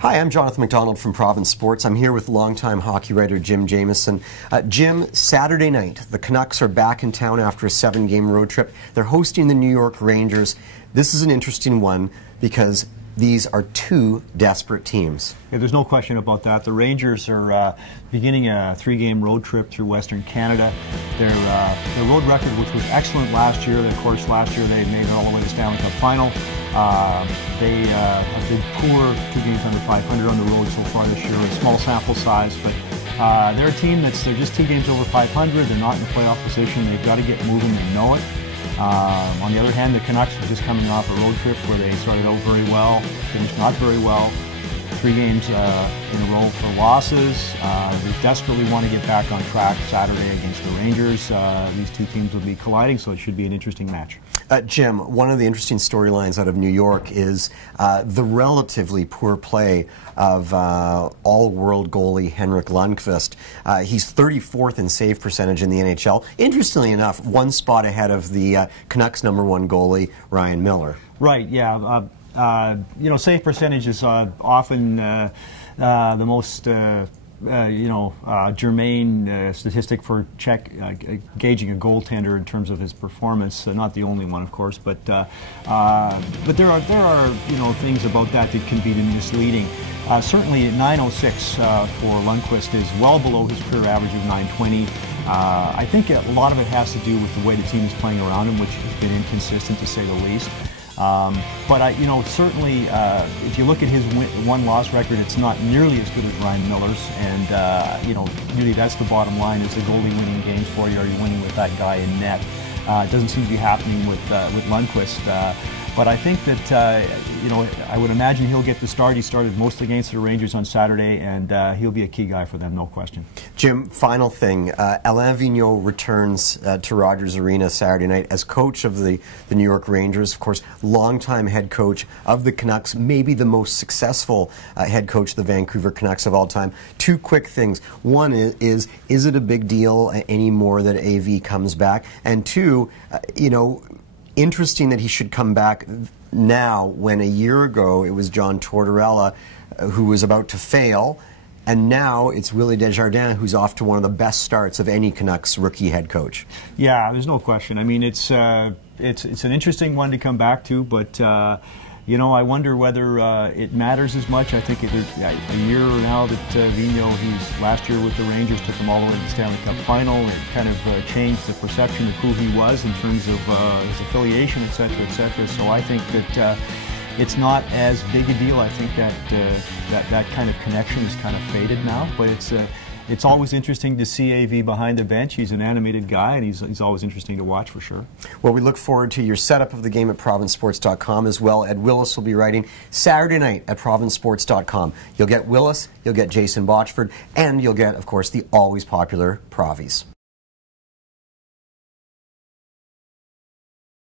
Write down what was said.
Hi, I'm Jonathan McDonald from Province Sports. I'm here with longtime hockey writer Jim Jamieson. Jim, Saturday night, the Canucks are back in town after a 7-game road trip. They're hosting the New York Rangers. This is an interesting one because these are two desperate teams. Yeah, there's no question about that. The Rangers are beginning a 3-game road trip through Western Canada. Their road record, which was excellent last year, of course, last year they made it all the way to the Stanley Cup final. They have been poor, 2 games under 500 on the road so far this year, a small sample size, but they're a team they're just 2 games over 500. They're not in playoff position. They've got to get moving. They know it. On the other hand, the Canucks are just coming off a road trip where they started out very well, finished not very well. 3 games in a row for losses. They desperately want to get back on track Saturday against the Rangers. These two teams will be colliding, so it should be an interesting match. Jim, one of the interesting storylines out of New York is the relatively poor play of all-world goalie Henrik Lundqvist. He's 34th in save percentage in the NHL. Interestingly enough, 1 spot ahead of the Canucks' #1 goalie, Ryan Miller. Right, yeah. You know, save percentage is often the most germane statistic for gauging a goaltender in terms of his performance. Not the only one, of course, but there are things about that can be misleading. Certainly, 906 for Lundqvist is well below his career average of 920. I think a lot of it has to do with the way the team is playing around him, which has been inconsistent to say the least. But certainly, if you look at his win-loss record, it's not nearly as good as Ryan Miller's, and really that's the bottom line: is the goalie winning games for you? Are you winning with that guy in net? It doesn't seem to be happening with Lundqvist. But I think that I would imagine he'll get the start. He started most against the Rangers on Saturday, and he'll be a key guy for them, no question. Jim, final thing. Alain Vigneault returns to Rogers Arena Saturday night as coach of the New York Rangers. Of course, longtime head coach of the Canucks, maybe the most successful head coach of the Vancouver Canucks of all time. 2 quick things. One is it a big deal anymore that AV comes back? And 2, interesting that he should come back now when a year ago it was John Tortorella who was about to fail, and now it's Willie Desjardins who's off to one of the best starts of any Canucks rookie head coach. Yeah, there's no question. I mean, it's an interesting one to come back to, but I wonder whether it matters as much. I think a year now that Vigneault, he's last year with the Rangers, took them all the way to the Stanley Cup final. It kind of changed the perception of who he was in terms of his affiliation, etc., etc. So I think that it's not as big a deal. I think that kind of connection is kind of faded now, but it's always interesting to see AV behind the bench. He's an animated guy, and he's always interesting to watch for sure. Well, we look forward to your setup of the game at provincesports.com as well. Ed Willis will be writing Saturday night at provincesports.com. You'll get Willis, you'll get Jason Botchford, and you'll get, of course, the always popular Provies.